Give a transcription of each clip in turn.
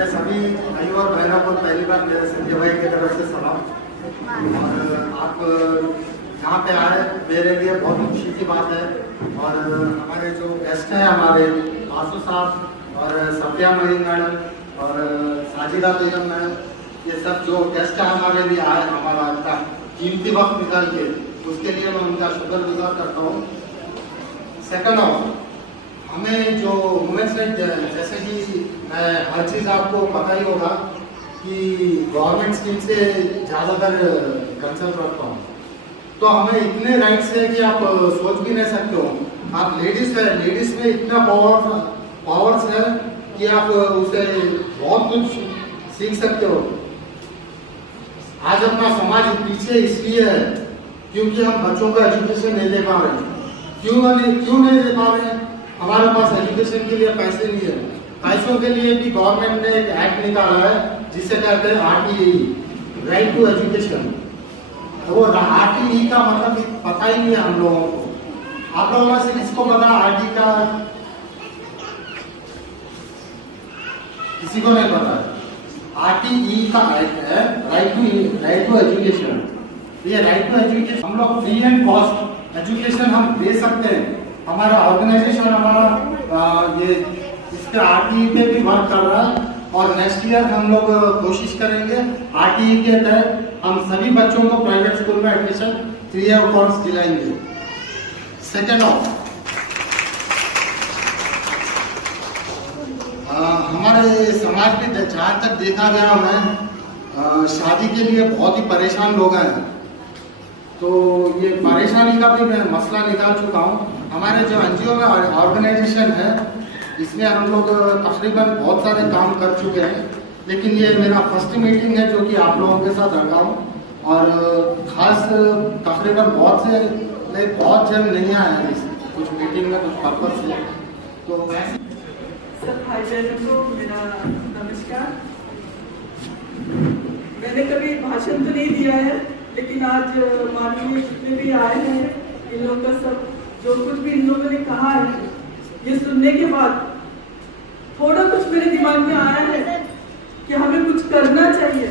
मेरे सभी भाइयों और बहनों को पहली बार मेरे संजय भाई की तरफ से सलाम। और आप यहाँ पे आए मेरे लिए बहुत खुशी की बात है। और हमारे जो गेस्ट हैं हमारे बासु साहब और सफिया मरीन मैडम और साजिदा बेगम मैडम, ये सब जो गेस्ट हैं हमारे लिए आए, हमारा अच्छा कीमती वक्त निकाल के, उसके लिए मैं उनका शुक्रगुजार करता हूँ। सेकंड ऑफ हमें जो वुमेन्स राइट, जैसे कि हर चीज़ आपको पता ही होगा कि गवर्नमेंट स्कीम से ज़्यादातर कंसर्न रखता हूँ, तो हमें इतने राइट्स है कि आप सोच भी नहीं सकते हो। आप लेडीज़ है, लेडीज़ में इतना पावर्स है कि आप उसे बहुत कुछ सीख सकते हो। आज अपना समाज पीछे इसलिए है क्योंकि हम बच्चों का एजुकेशन नहीं दे पा रहे हैं। क्यों नहीं दे पा रहे हैं? हमारे पास एजुकेशन के लिए पैसे नहीं है। पैसों के लिए भी गवर्नमेंट ने एक एक्ट निकाला है जिसे कहते हैं RTE, राइट टू एजुकेशन। वो RTE का मतलब पता ही नहीं है हम लोगों को। आप लोगों में से किसको पता RTE का? किसी को नहीं पता। RTE का एक्ट है राइट टू एजुकेशन। ये राइट टू एजुकेशन हम लोग फ्री एंड कॉस्ट एजुकेशन हम दे सकते हैं। हमारा ऑर्गेनाइजेशन हमारा ये इसके RTE पे भी वर्क कर रहा है और नेक्स्ट ईयर हम लोग कोशिश करेंगे RTE के तहत हम सभी बच्चों को प्राइवेट स्कूल में एडमिशन फ्री ऑफ कॉस्ट दिलाएंगे। सेकेंड ऑफ हमारे समाज में जहाँ तक देखा गया, मैं शादी के लिए बहुत ही परेशान लोग हैं, तो ये परेशानी का भी मैं मसला निकाल चुका हूँ। हमारे जो NGO में ऑर्गेनाइजेशन है, इसमें हम लोग तकरीबन बहुत सारे काम कर चुके हैं, लेकिन ये मेरा फर्स्ट मीटिंग है जो कि आप लोगों के साथ रखा हूँ। और खास तकरीबन बहुत जन नहीं आए हैं इस कुछ मीटिंग में, कुछ पर्पज से। तो सब भाई बहनों को मेरा नमस्कार। मैंने कभी भाषण तो नहीं दिया है, लेकिन आज माननीय जितने भी आए हैं, इन लोगों का सब जो कुछ भी इन लोगों ने कहा है, ये सुनने के बाद थोड़ा कुछ मेरे दिमाग में आया है कि हमें कुछ करना चाहिए।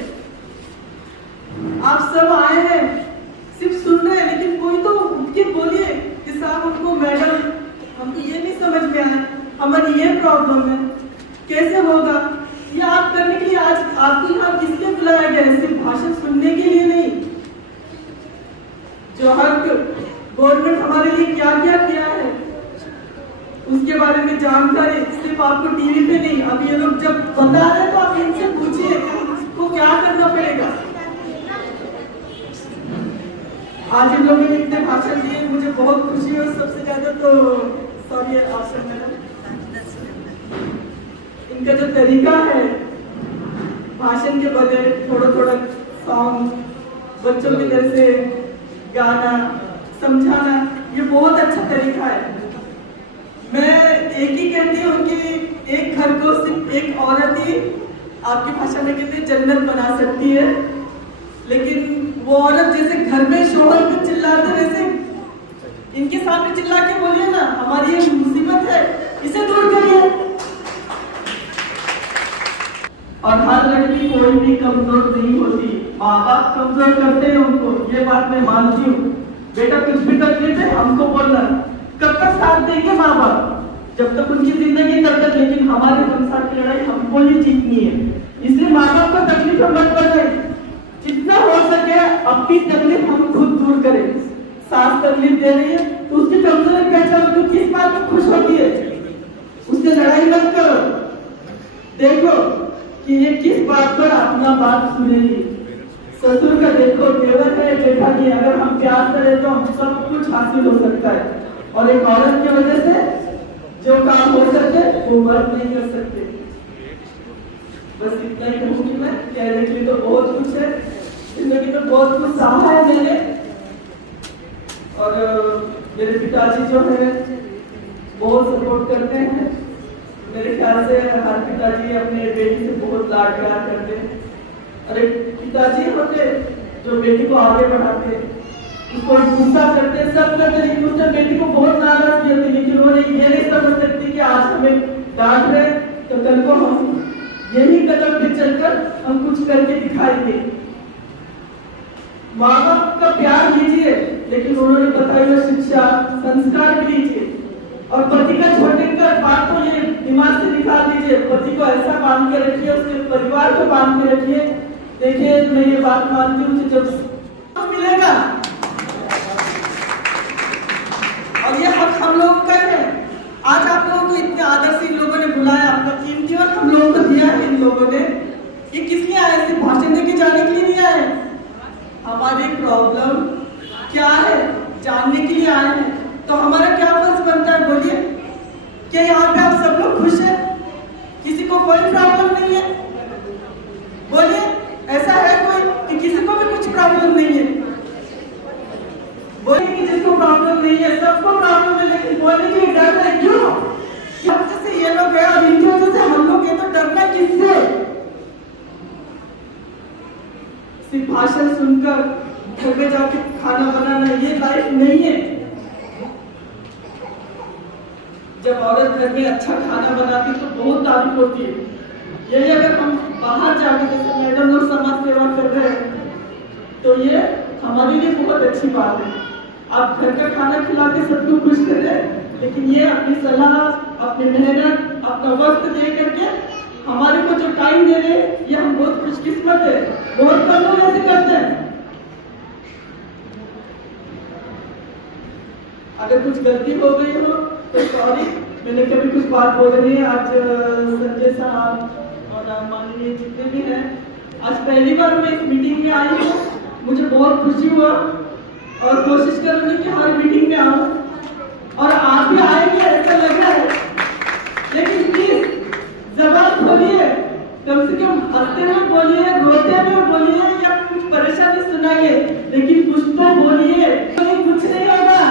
आप सब आए हैं, सिर्फ सुन रहे हैं, लेकिन कोई तो उठ के बोलिए कि साहब हमको मैडम, हमको ये नहीं समझ में आया, हमारी ये प्रॉब्लम है, कैसे होगा? ये आप करने के लिए आज आपको यहाँ किसलिए बुलाया गया है? सिर्फ भाषण सुनने के लिए नहीं। जो हर गवर्नमेंट हमारे लिए क्या क्या किया है उसके बारे में जानकारी सिर्फ आपको टीवी पे नहीं, अब ये लोग जब बता रहे हैं तो आप इनसे पूछिए आपको क्या करना पड़ेगा। आज इन लोगों ने इतने भाषण दिए, मुझे बहुत खुशी है। सबसे ज्यादा तो सॉरी आशा मैडम, इनका जो तरीका है भाषण के बदले थोड़ा सॉन्ग, बच्चों की तरह से गाना, समझाना, ये बहुत अच्छा तरीका है। मैं एक ही कहती हूँ कि एक घर को सिर्फ एक औरत ही आपकी भाषा में कहते हैं जन्नत बना सकती है, लेकिन वो औरत जैसे घर में शोहर पे चिल्लाते वैसे इनके सामने चिल्ला के बोलिए ना, हमारी ये मुसीबत है, इसे दूर करिए। और हर लड़की कोई भी कमजोर नहीं होती, माँ बाप कमजोर करते हैं उनको, ये बात मैं मानती हूँ। बेटा कुछ भी तकलीफ है हमको बोलना, कब तक साथ देंगे माँ बाप? जब तक उनकी जिंदगी तब तक, लेकिन हमारे संसार की लड़ाई हमको ही जीतनी है। इसलिए माँ बाप को तकलीफ मत बढ़े, जितना हो सके अपनी तकलीफ हम खुद दूर करें। सास तकलीफ दे रही है तो उसकी कमजोरी पहचानो, तो किस बात में खुश होती है, उससे लड़ाई मत करो। देखो कि ये किस बात पर अपना बात सुनेगी। ससुर का देखो देवर है, जेठानी, अगर हम प्यार करें तो हम सब कुछ हासिल हो सकता है। और एक औरत की वजह से जो काम हो सके वो मर्द नहीं कर सकते। बस इतना ही कहूँगी मैं, कहने के लिए तो बहुत कुछ है, जिंदगी में बहुत कुछ सहा है मैंने। और मेरे पिताजी जो है बहुत सपोर्ट करते हैं। मेरे ख्याल से हर पिताजी अपने बेटी से बहुत लाड प्यार करते हैं। और एक पिताजी होते जो बेटी को आगे बढ़ाते, उसको गुस्सा करते, सब करते, लेकिन उसने बेटी को बहुत नाराज किया थी। लेकिन उन्होंने ये नहीं समझ सकती कि आज हमें डांट रहे तो कल को हम यही कदम करके दिखाएंगे। माँ बाप का प्यार लीजिए, लेकिन उन्होंने बताई हुई शिक्षा संस्कार भी लीजिए। और पति का छोटे का बात को ये दिमाग से निकाल दीजिए, पति को ऐसा बांध के रखिए, उसके परिवार को बांध के रखिए। देखिए मैं ये बात मानती हूँ कि जब मिलेगा और ये हक हम लोगों का है। आज आप लोगों को इतने आदर से इन लोगों ने बुलाया, आपका कीमती वक्त हम लोगों को दिया है इन लोगों ने। ये किस लिए आए? सिर्फ भाषण देके जाने के लिए नहीं आए। हमारी प्रॉब्लम क्या है जानने के लिए आए हैं। तो हमारा क्या फर्ज बनता है बोलिए? क्या यहाँ पे आप सब लोग खुश हैं? किसी को कोई प्रॉब्लम नहीं है? बोलिए, ऐसा है कोई कि किसी को भी कुछ प्रॉब्लम नहीं है? बोलिए कि जिसको प्रॉब्लम नहीं है, सबको प्रॉब्लम है, लेकिन बोलने के लिए डर है। क्यों? जैसे ये लोग हैं और इनकी वजह से हम लोग, ये तो डरना किससे? सिर्फ भाषण सुनकर घर में जाके खाना बनाना ये लाइफ नहीं है। जब औरत घर में अच्छा खाना बनाती तो बहुत तारीफ होती है। यही अगर हम बाहर जाके जैसे मैडम लोग समाज सेवा कर रहे हैं तो ये हमारे लिए बहुत अच्छी बात है। आप घर का खाना खिला के सबको खुश कर रहे हैं, लेकिन ये अपनी सलाह, अपनी मेहनत, अपना वक्त दे करके हमारे को जो टाइम दे रहे हैं, ये हम बहुत खुशकिस्मत है। बहुत कम लोग ऐसे करते हैं। अगर कुछ गलती हो गई हो तो सॉरी, मैंने कभी कुछ बात बोल रही है। आज संजय साहब और माननीय जितने भी हैं, आज पहली बार मैं इस मीटिंग में आई हूँ। मुझे बहुत खुशी हुआ और कोशिश करूंगी कि हर मीटिंग में आऊँ और आप भी आएंगे ऐसा लग रहा है। लेकिन प्लीज जबान खोलिए, कम से कम हंसते हुए बोलिए, रोते हुए बोलिए या कुछ परेशानी सुनाइए, लेकिन कुछ तो बोलिए। कुछ नहीं होगा।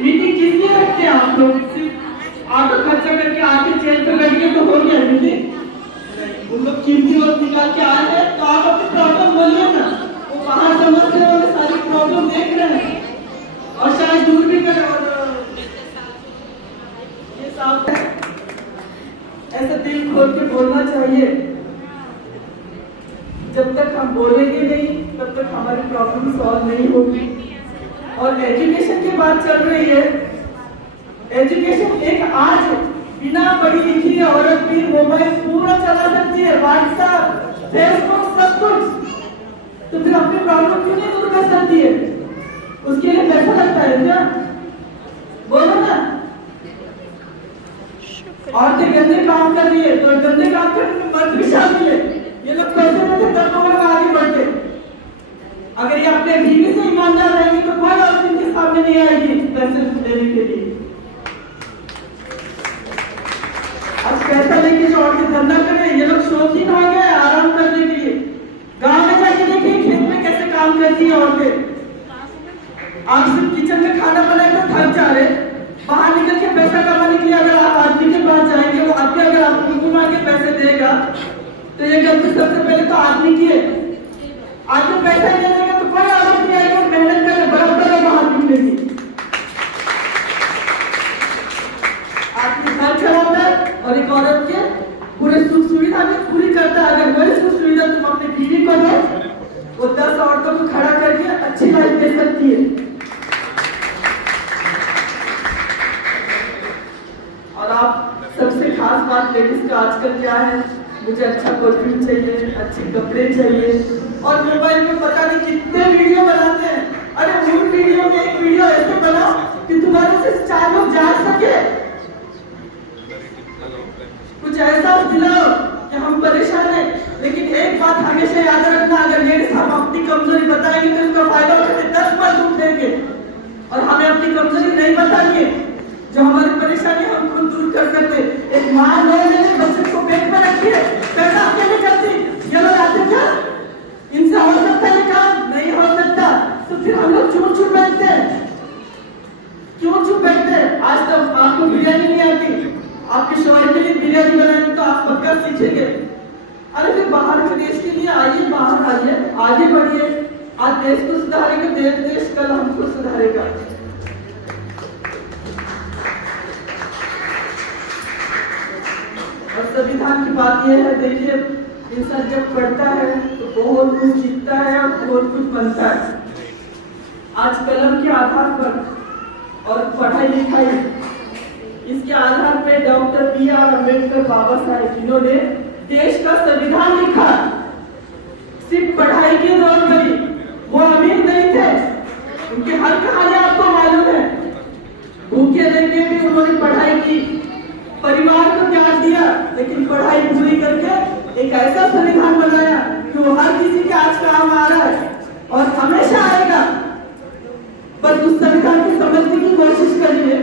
मीटिंग किस लिए रखते हैं आप लोग? सिर्फ ऑटो खर्चा करके आके चेयर पे बैठ के तो हो गया मीटिंग। उन लोग कीमती वक्त निकाल के आए हैं तो आप अपनी प्रॉब्लम बोलिए ना। वो बाहर समझते हुए सारी प्रॉब्लम देख रहे हैं और शायद दूर भी कर। ये साफ है, ऐसा दिल खोल के बोलना चाहिए। जब तक हम बोलेंगे नहीं तब तक हमारी प्रॉब्लम सॉल्व नहीं होगी। और एजुकेशन की बात चल रही है। एजुकेशन एक आज बिना पढ़ी लिखी औरत भी मोबाइल पूरा चला सकती है, व्हाट्सएप, फेसबुक, सब कुछ। तो फिर अपनी प्रॉब्लम क्यों नहीं दूर कर सकती है? उसके लिए पैसा लगता है क्या? बोलो ना। औरतें गंदे काम कर रही है तो गंदे काम करने में मर्द भी शामिल है। ये लोग पैसे देते तब तो लोग आगे बढ़ते। अगर ये अपने बीवी से ईमानदार रहेंगे तो कोई औरत इनके सामने नहीं आएगी पैसे देने के लिए। अब पैसा लेके जो औरतें धंधा करें, ये लोग शौकीन हो गए आराम करने के लिए। गांव में जाके देखिए खेत में कैसे काम करती है औरतें। आप सिर्फ किचन में खाना बनाए तो थक जा रहे, बाहर निकल के पैसा कमाने के लिए अगर आप आदमी के पास जाएंगे, वो आदमी अगर आपको घुमा के पैसे देगा तो ये गलती सबसे पहले तो आदमी की है। आदमी पैसा नहीं देगा तो कोई औरत नहीं आएगी, मेहनत करके बराबर बाहर निकलेगी। आदमी घर चलाता है और एक औरत के पूरे सुख सुविधा में पूरी करता है। अगर वही सुख सुविधा तुम अपनी बीवी को दो, वो 10 औरतों को खड़ा करके अच्छी लाइफ दे सकती है। और आप सबसे खास बात लेडीज का आजकल क्या है? मुझे अच्छा परफ्यूम चाहिए, अच्छे कपड़े चाहिए, और मोबाइल में पता नहीं कितने वीडियो बनाते हैं। अरे उन वीडियो में एक वीडियो ऐसे बनाओ कि तुम्हारे से 4 लोग जान सके। कुछ ऐसा दिलाओ कि हम परेशान हैं। लेकिन एक बात हमेशा याद रखना, अगर लेडीज हम अपनी कमजोरी बताएंगे तो इसका फायदा उठाते 10 बार उठेंगे, और हमें अपनी कमजोरी नहीं बताएंगे जो हमारी परेशानी हम खुद दूर कर सकते। एक माँ 9 महीने बच्चे को पेट में रखी है, कैसा अकेले करती? ये लोग आते क्या? इनसे हो सकता है काम? नहीं हो सकता। तो फिर हम लोग चुप चुप बैठते हैं। क्यों चुप बैठते हैं? आज तक आपको बिरयानी नहीं आती, आपके शौहर के लिए बिरयानी बनानी तो आप पक्का सीखेंगे। अरे फिर बाहर के देश के लिए आइए, बाहर आइए, आगे बढ़िए। आज देश को सुधारेगा देश कल हमको सुधारेगा। और संविधान की बात यह है, देखिए इंसान जब पढ़ता है तो बहुत कुछ सीखता है और बहुत कुछ बनता है। आज कलम के आधार पर और पढ़ाई लिखाई, इसके आधार पे डॉक्टर B.R. अम्बेडकर बाबा साहेब जिन्होंने देश का संविधान लिखा, सिर्फ पढ़ाई की दौड़ करी। वो अमीर नहीं थे, उनकी हर कहानी आपको मालूम है। भूखे रह के भी उन्होंने पढ़ाई की, परिवार को त्याग दिया, लेकिन पढ़ाई पूरी करके एक ऐसा संविधान बनाया कि वो हर किसी के आज काम आ रहा है और हमेशा आएगा। बस उस संविधान को समझने की कोशिश करिए।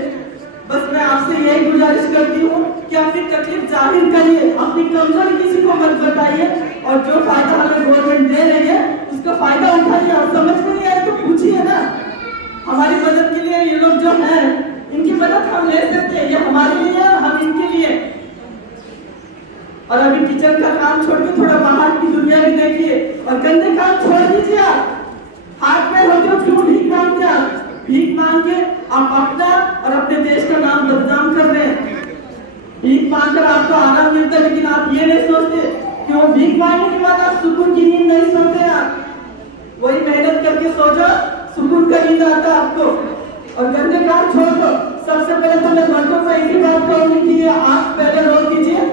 बस मैं आपसे यही गुजारिश करती हूँ कि अपनी तकलीफ जाहिर करिए, अपनी कमजोरी किसी को मत बताइए, और जो फायदा हमें गवर्नमेंट दे रही है उसका फायदा उठाइए। और समझ में नहीं आए तो पूछिए ना, हमारी मदद के लिए ये लोग जो हैं, इनकी मदद हम ले सकते हैं, ये हमारे लिए है, हम इनके लिए। और अभी किचन का काम छोड़ के थोड़ा बाहर की दुनिया भी देखिए, और गंदे काम छोड़ दीजिए। आप हाथ में होते हो क्यों भीख मांगते हैं? भीख मांग के आप अपना और अपने देश का नाम बदनाम कर रहे हैं। भीख मांगकर आपको आराम मिलता है, लेकिन आप ये नहीं सोचते कि वो भीख मांगने के बाद आप सुकून की नींद नहीं सोते। आप वही मेहनत करके सो जाओ, सुकून का नींद आता है आपको। और गंदे काम छोड़ दो। सबसे पहले तो मैं मर्दों को एक ही बात कहूंगी कि आप पहले रोक दीजिए।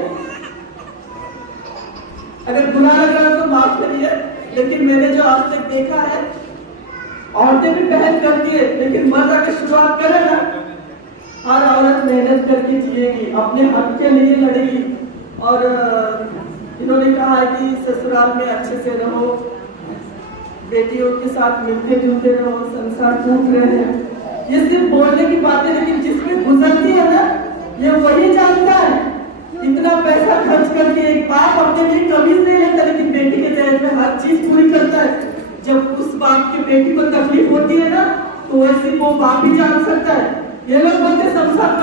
अगर बुरा लग रहा है तो माफ करिए, लेकिन मैंने जो आज तक देखा है, औरतें भी पहल करती है, लेकिन मर्द अगर शुरुआत करे ना, हर औरत मेहनत करके जिएगी, अपने हक के लिए लड़ेगी। और इन्होंने कहा है कि ससुराल में अच्छे से रहो, बेटियों के साथ मिलते जुलते रहो, संसार टूट रहे हैं। ये सिर्फ बोलने की बातें, लेकिन जिसमें गुजरती है ना, ये वही जानता है। इतना पैसा खर्च करके एक बाप अपने लिए कमीज नहीं लेता, लेकिन बेटी के दहेज में हर चीज पूरी करता है। जब उस बाप की बेटी को तकलीफ होती है ना, तो वैसे वो बाप ही जान सकता है। ये लोग बोलते संसार